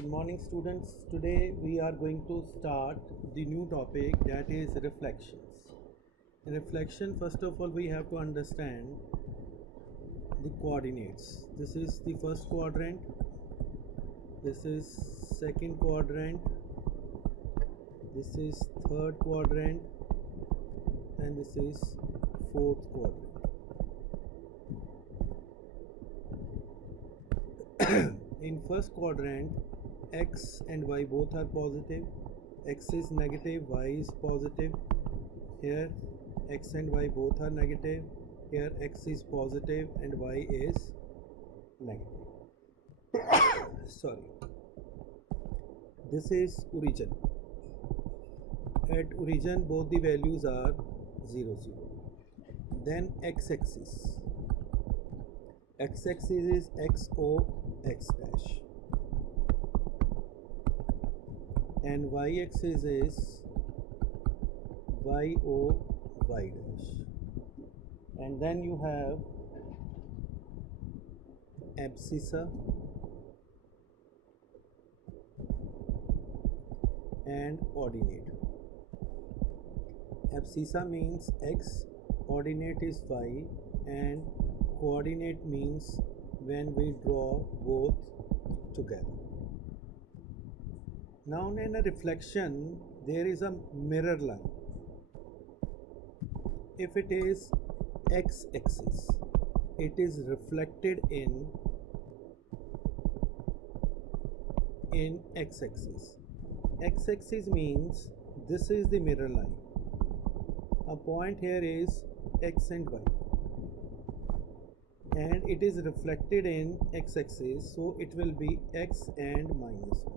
Good morning, students. Today we are going to start the new topic, that is reflections. In reflection, first of all, we have to understand the coordinates. This is the first quadrant, this is second quadrant, this is third quadrant, and this is fourth quadrant. In first quadrant, x and y both are positive. X is negative, y is positive. Here x and y both are negative. Here x is positive and y is negative. Sorry. This is origin. At origin both the values are 0, 0. Then x-axis. X-axis is xo x dash, and y-axis is yo y dash, and then you have abscissa and ordinate. Abscissa means x, ordinate is y, and coordinate means when we draw both together. Now in a reflection there is a mirror line. If it is x-axis, it is reflected in x-axis. X-axis means this is the mirror line. A point here is x and y, and it is reflected in x-axis, so it will be x and minus y.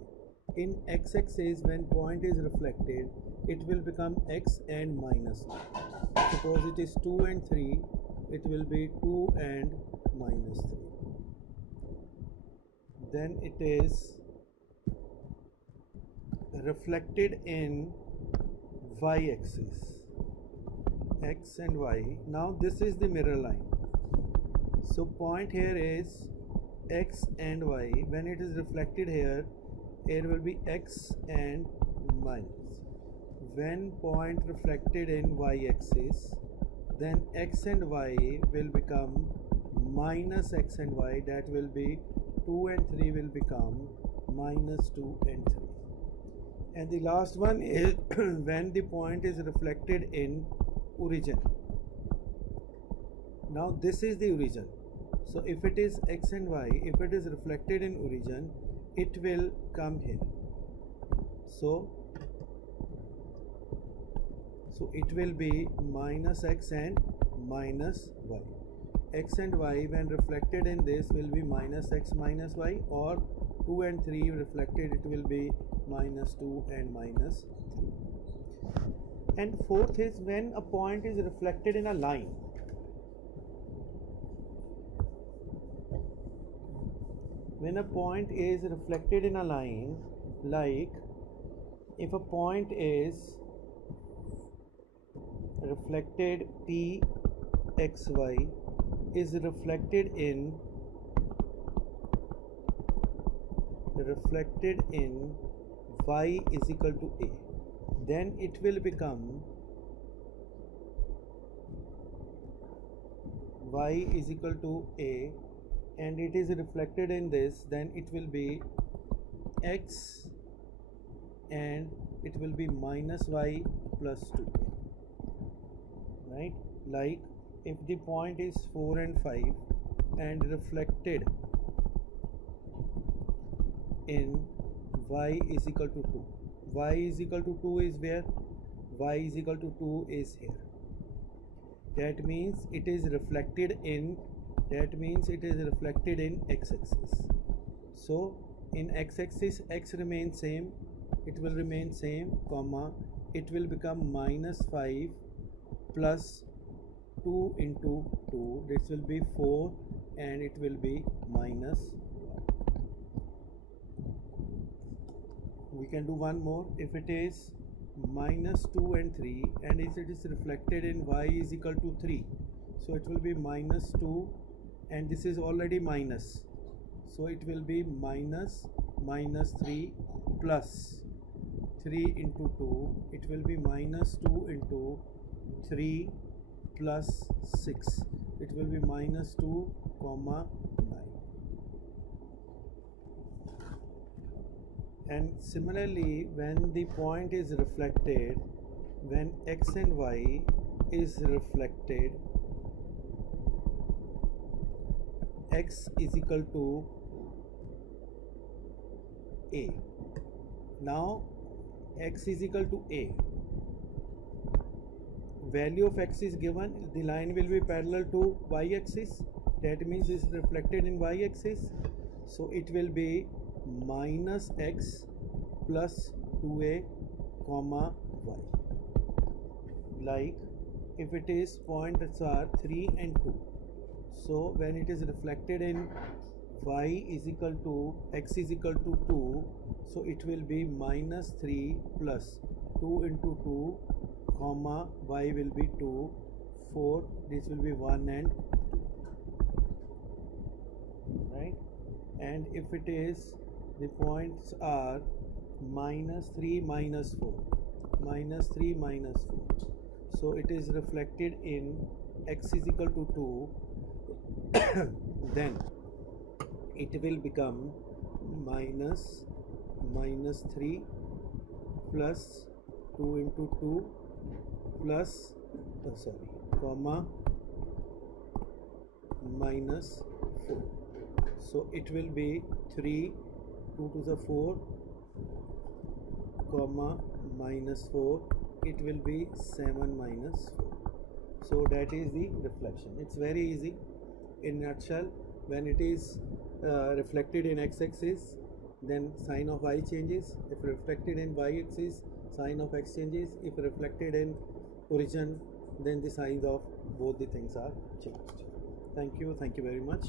In x-axis, when point is reflected, it will become x and minus y. Suppose it is 2 and 3, it will be 2 and minus 3. Then it is reflected in y-axis, x and y. Now this is the mirror line. So point here is x and y. When it is reflected here, it will be x and minus. When point reflected in y-axis, then x and y will become minus x and y. That will be 2 and 3 will become minus 2 and 3. And the last one is when the point is reflected in origin. Now this is the origin. So if it is x and y, if it is reflected in origin, it will come here. So it will be minus x and minus y. X and y when reflected in this will be minus x minus y, or 2 and 3 reflected, it will be minus 2 and minus 3. And fourth is when a point is reflected in a line. When a point is reflected in a line, like if a point is reflected pxy is reflected in y is equal to a, then it will become y is equal to a, and it is reflected in this, then it will be x and it will be minus y plus 2, right? Like if the point is 4 and 5 and reflected in y is equal to 2, y is equal to 2 is where? Y is equal to 2 is here. That means it is reflected in x-axis. So in x-axis, x remains same, it will remain same, comma, it will become minus 5 plus 2 into 2, this will be 4, and it will be minus 1. We can do one more. If it is minus 2 and 3, and if it is reflected in y is equal to 3, so it will be minus 2, and this is already minus, so it will be minus minus 3 plus 3 into 2, it will be minus 2 into 3 plus 6, it will be minus 2 comma 9. And similarly, when the point is reflected, when x and y is reflected, x is equal to a. Now x is equal to a, value of x is given, the line will be parallel to y-axis, that means it's reflected in y-axis, so it will be minus x plus 2a comma y. Like if it is points are 3 and 2, so when it is reflected in y is equal to x is equal to 2, so it will be minus 3 plus 2 into 2 comma y will be 2, 4, this will be 1 and 2, right? And if it is, the points are minus 3 minus 4, minus 3 minus 4, so it is reflected in x is equal to 2, then it will become minus 3 plus 2 into 2 plus comma minus 4, so it will be 3, 2 to the 4 comma minus 4, it will be 7 minus 4. So that is the reflection. It's very easy. In a nutshell, when it is reflected in x-axis, then sign of y changes. If reflected in y-axis, sign of x changes. If reflected in origin, then the signs of both the things are changed. Thank you very much.